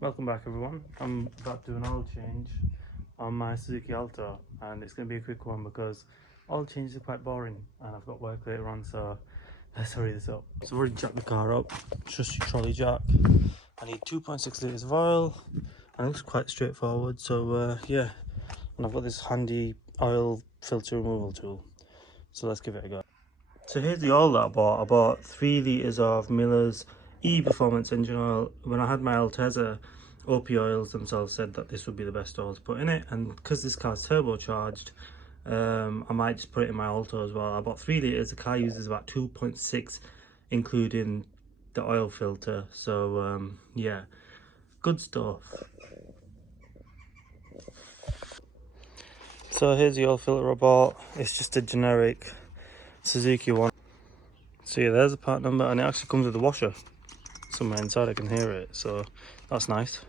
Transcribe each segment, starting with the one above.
Welcome back everyone. I'm about to do an oil change on my Suzuki Alto, and it's going to be a quick one because oil changes are quite boring and I've got work later on, so let's hurry this up. So I've already jacked the car up, just your trolley jack. I need 2.6 litres of oil and it looks quite straightforward, so yeah, and I've got this handy oil filter removal tool, so let's give it a go. So here's the oil that I bought. I bought 3 litres of Miller's E-Performance engine oil. When I had my Altezza, OP Oils themselves said that this would be the best oil to put in it, and because this car's turbocharged, I might just put it in my Alto as well. I bought 3 litres, the car uses about 2.6 including the oil filter, so yeah, good stuff. So here's the oil filter I bought. It's just a generic Suzuki one. So yeah, there's the part number, and it actually comes with a washer somewhere inside. I can hear it, so that's nice.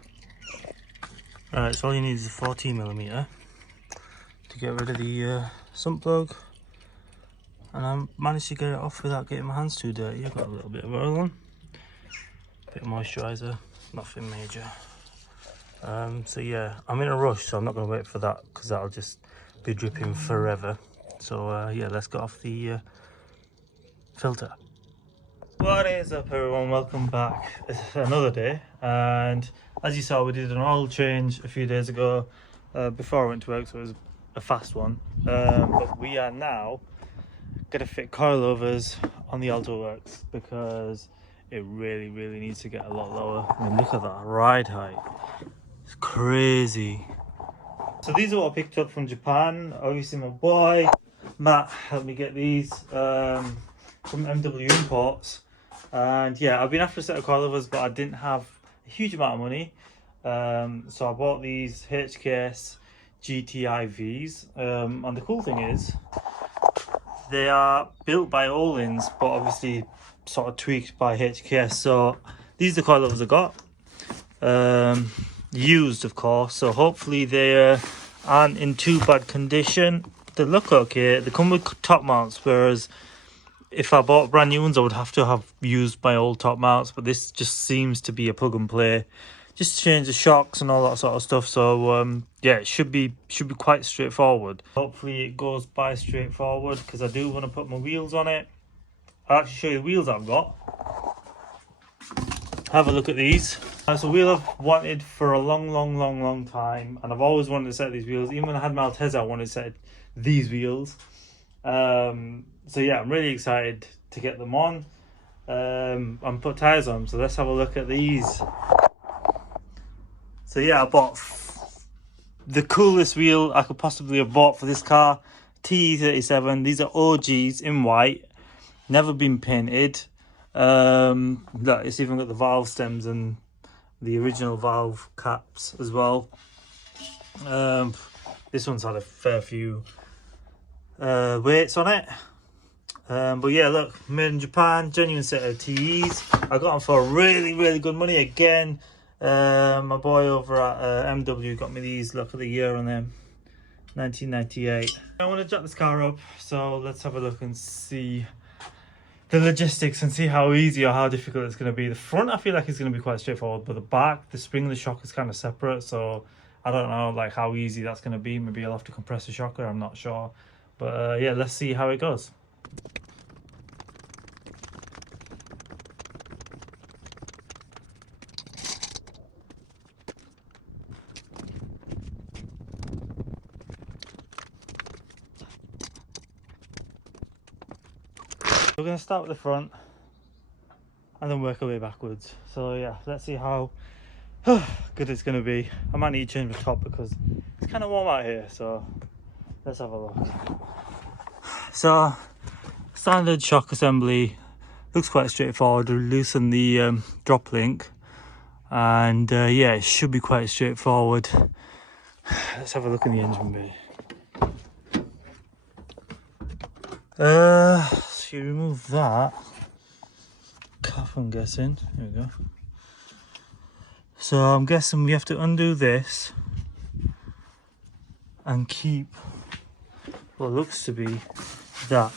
Alright, so all you need is a 14mm to get rid of the sump plug, and I managed to get it off without getting my hands too dirty. I got a little bit of oil on, a bit of moisturiser, nothing major. So yeah, I'm in a rush, so I'm not going to wait for that because that'll just be dripping forever. So yeah, let's get off the filter. What is up everyone, welcome back. It's another day, and as you saw, we did an oil change a few days ago before I went to work, so it was a fast one. But we are now going to fit coilovers on the Alto Works because it really needs to get a lot lower. I mean, look at that ride height, it's crazy. So these are what I picked up from Japan. Obviously my boy Matt helped me get these from MW Imports, and yeah, I've been after a set of coilovers, but I didn't have a huge amount of money, so I bought these HKS GTIVs, and the cool thing is they are built by Ohlins but obviously sort of tweaked by HKS. So these are the coilovers I got, used of course, so hopefully they aren't in too bad condition. They look okay. They come with top mounts, whereas if I bought brand new ones I would have to have used my old top mounts, but this just seems to be a plug and play, just change the shocks and all that sort of stuff. So yeah, it should be quite straightforward. Hopefully it goes by straightforward because I do want to put my wheels on it. I'll actually show you the wheels I've got. Have a look at these. It's a wheel I've wanted for a long time, and I've always wanted to set these wheels. Even when I had my Altezza, I wanted to set these wheels. So yeah, I'm really excited to get them on and put tires on. So let's have a look at these. So yeah, I bought the coolest wheel I could possibly have bought for this car, TE37. These are OGs in white, never been painted. Look, it's even got the valve stems and the original valve caps as well. This one's had a fair few weights on it, but yeah, look, made in Japan, genuine set of TEs. I got them for really good money again. My boy over at MW got me these. Look at the year on them, 1998. I want to jack this car up, so let's have a look and see the logistics and see how easy or how difficult it's going to be. The front I feel like it's going to be quite straightforward, but the back, the spring and the shock is kind of separate, so I don't know like how easy that's going to be. Maybe I'll have to compress the shocker, I'm not sure, but yeah, let's see how it goes. We're going to start with the front and then work our way backwards. So yeah, let's see how good it's going to be. I might need to change my top because it's kind of warm out here, so let's have a look. So standard shock assembly, looks quite straightforward. We'll loosen the drop link, and yeah, it should be quite straightforward. Let's have a look in the engine bay. So you remove that cap, I'm guessing. Here we go. So I'm guessing we have to undo this and keep what looks to be that.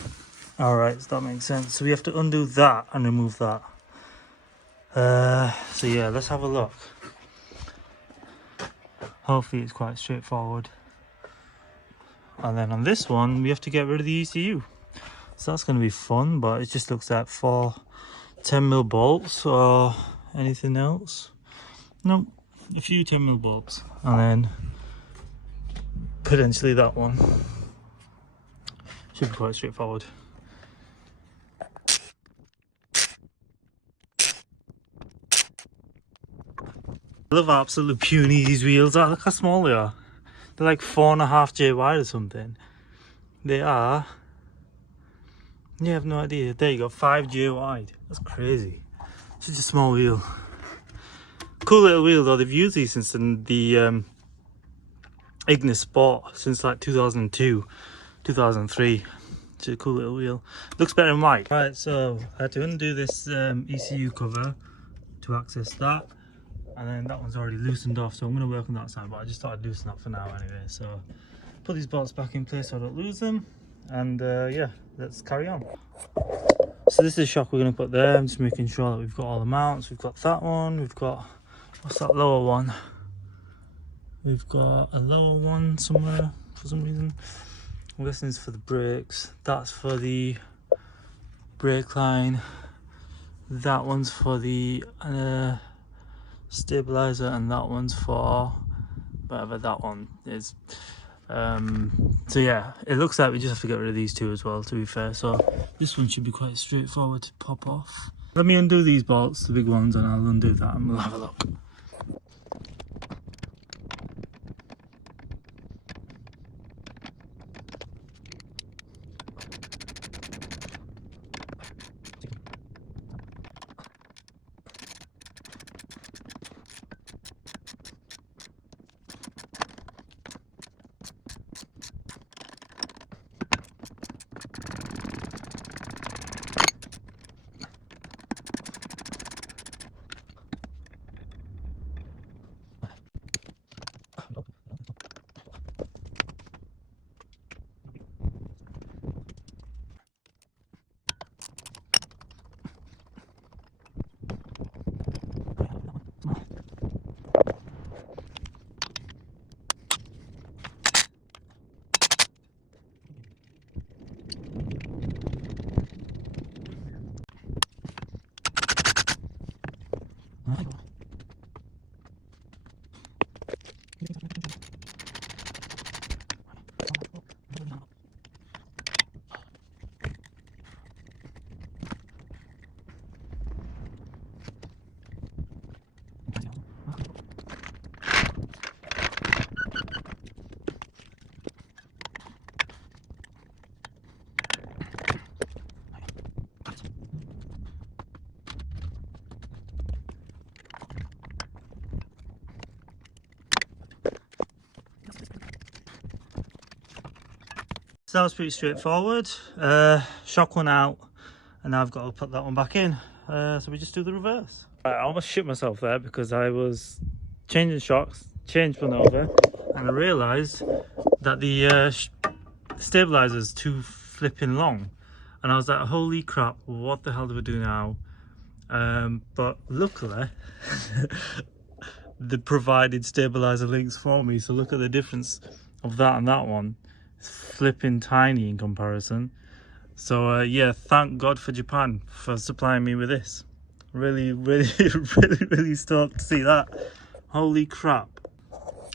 Alright, so that makes sense. So we have to undo that and remove that. So yeah, let's have a look. hopefully it's quite straightforward. And then on this one we have to get rid of the ECU, so that's going to be fun. But it just looks like 4 10mm bolts or anything else. Nope, a few 10mm bolts, and then potentially that one. Should be quite straightforward. I love how absolutely puny these wheels are. Look how small they are. They're like 4.5J wide or something. They are. Yeah, I have no idea. There you go, 5J wide. That's crazy. Such a small wheel. Cool little wheel though. They've used these since the Ignis Sport, since like 2002, 2003. It's a cool little wheel. Looks better in white. Right, so I had to undo this ECU cover to access that. And then that one's already loosened off, so I'm going to work on that side, but I just thought I'd loosen that for now anyway. So put these bolts back in place so I don't lose them, and yeah, let's carry on. So this is the shock we're going to put there. I'm just making sure that we've got all the mounts. We've got that one, we've got, what's that lower one? We've got a lower one somewhere for some reason. I'm guessing it's for the brakes. That's for the brake line. That one's for the stabilizer, and that one's for whatever that one is. So yeah, it looks like we just have to get rid of these two as well, to be fair. So this one should be quite straightforward to pop off. Let me undo these bolts, the big ones, and I'll undo that and we'll have a look. So that was pretty straightforward. Shock one out, and now I've got to put that one back in. So we just do the reverse. I almost shit myself there because I was changing shocks, changed one over, and I realised that the stabilizer's too flipping long. And I was like, holy crap, what the hell do we do now? But luckily, they provided stabilizer links for me. So look at the difference of that and that one. It's flipping tiny in comparison. So yeah, thank God for Japan for supplying me with this. Really stoked to see that. Holy crap.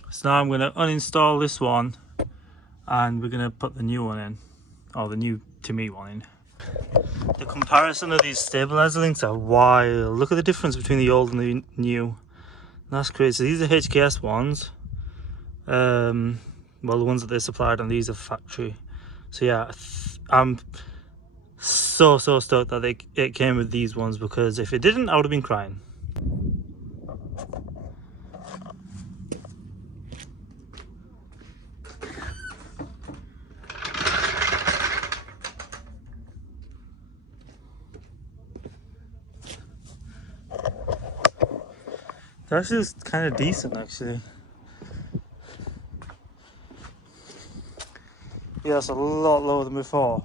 So now I'm going to uninstall this one and we're going to put the new one in, or the new to me one in. The comparison of these stabilizer links are wild. Look at the difference between the old and the new. That's crazy. So these are HKS ones. Well, the ones that they supplied, and these are factory. So yeah, I'm so stoked that it came with these ones, because if it didn't, I would have been crying. They're actually kind of decent, actually. Yeah, that's a lot lower than before.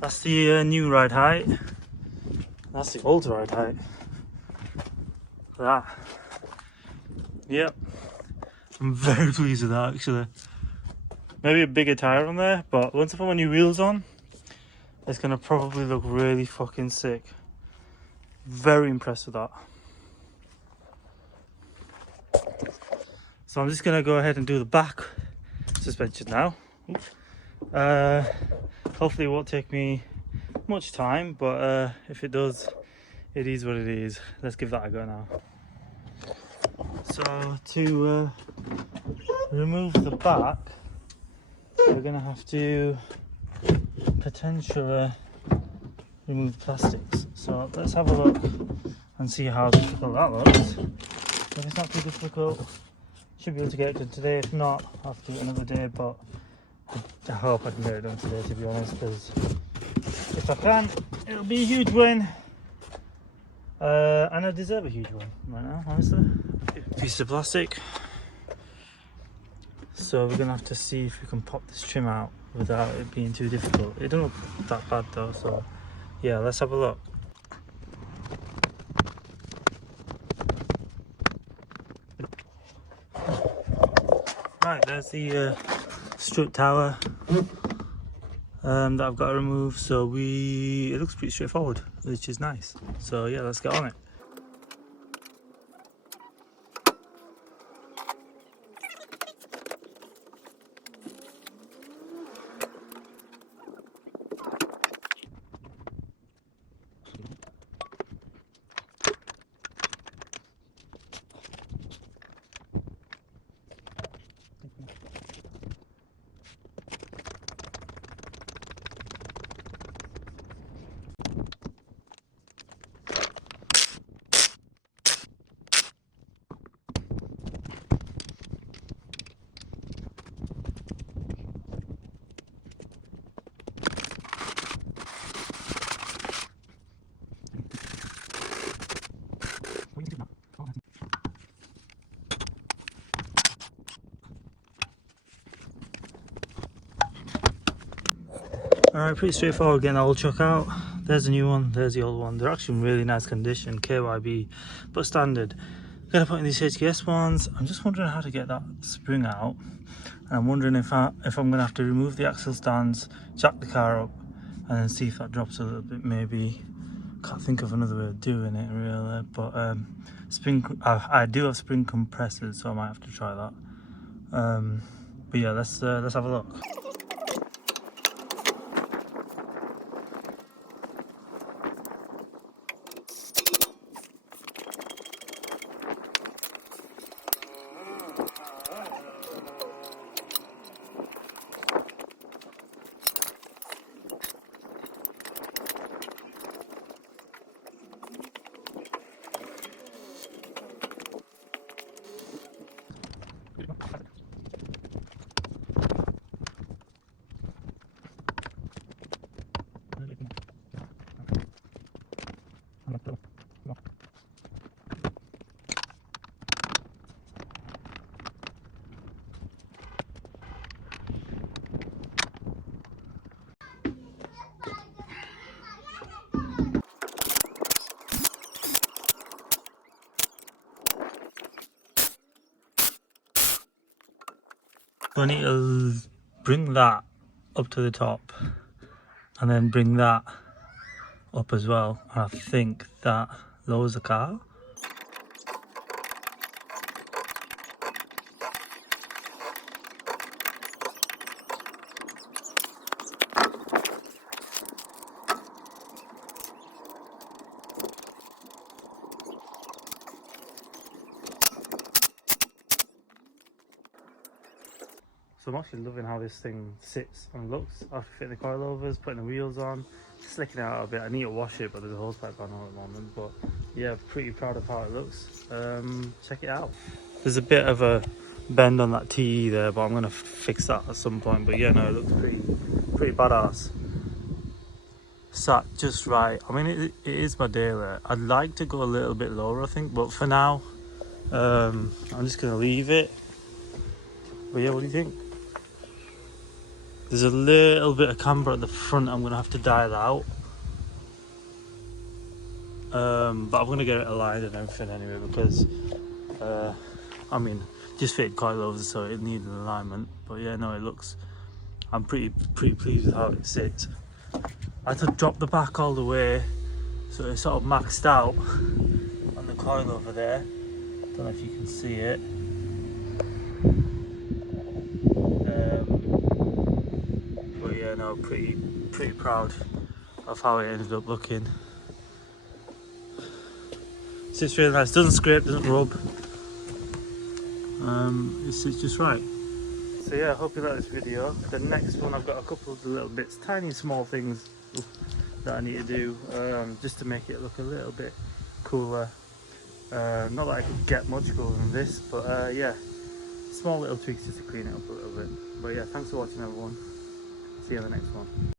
That's the new ride height. That's the old ride height. That. Yep. I'm very pleased with that actually. Maybe a bigger tyre on there, but once I put my new wheels on, it's gonna probably look really fucking sick. Very impressed with that. So I'm just gonna go ahead and do the back suspension now. Hopefully it won't take me much time, but if it does, it is what it is. Let's give that a go now. So to remove the back, we're gonna have to potentially remove the plastics. So let's have a look and see how difficult that looks. If it's not too difficult, should be able to get it done today. If not, I'll have to do it another day, but I hope I can get it done today, to be honest, because if I can, it'll be a huge win. And I deserve a huge win right now, honestly. Piece of plastic. So we're gonna have to see if we can pop this trim out without it being too difficult. It doesn't look that bad though, so yeah, let's have a look. Right, there's the strut tower that I've got to remove. So it looks pretty straightforward, which is nice. So yeah, let's get on it. Alright, pretty straightforward getting the old chuck out. There's the new one, there's the old one. They're actually in really nice condition, KYB, but standard. Gonna put in these HKS ones. I'm just wondering how to get that spring out. And I'm wondering if I'm gonna have to remove the axle stands, jack the car up, and then see if that drops a little bit maybe. Can't think of another way of doing it really, but I do have spring compressors, so I might have to try that. But yeah, let's have a look. I need to bring that up to the top and then bring that up as well. And I think that lowers the car. So I'm actually loving how this thing sits and looks after fitting the coilovers, putting the wheels on, slicking it out a bit. I need to wash it, but there's a hose pipe on at the moment. But yeah, pretty proud of how it looks. Check it out. There's a bit of a bend on that TE there, but I'm gonna fix that at some point. But yeah, no, it looks pretty badass. Sat just right. I mean, it is my daily. I'd like to go a little bit lower, I think, but for now, I'm just gonna leave it. But yeah, what do you think? There's a little bit of camber at the front. I'm gonna have to dye that out, but I'm gonna get it aligned and everything anyway, because I mean, Just fitted coilovers, so it needed alignment. But yeah, no, it looks. I'm pretty pleased with how it sits. I had to drop the back all the way, so it's sort of maxed out on the coilover there. Don't know if you can see it. But yeah, no, pretty proud of how it ended up looking. Sits really nice. Doesn't scrape, doesn't rub. It sits just right. So yeah, I hope you like this video. The next one, I've got a couple of little bits, tiny small things that I need to do just to make it look a little bit cooler. Not that I could get much cooler than this, but yeah, small little tweaks just to clean it up a little bit. But yeah, thanks for watching everyone. See you in the next one.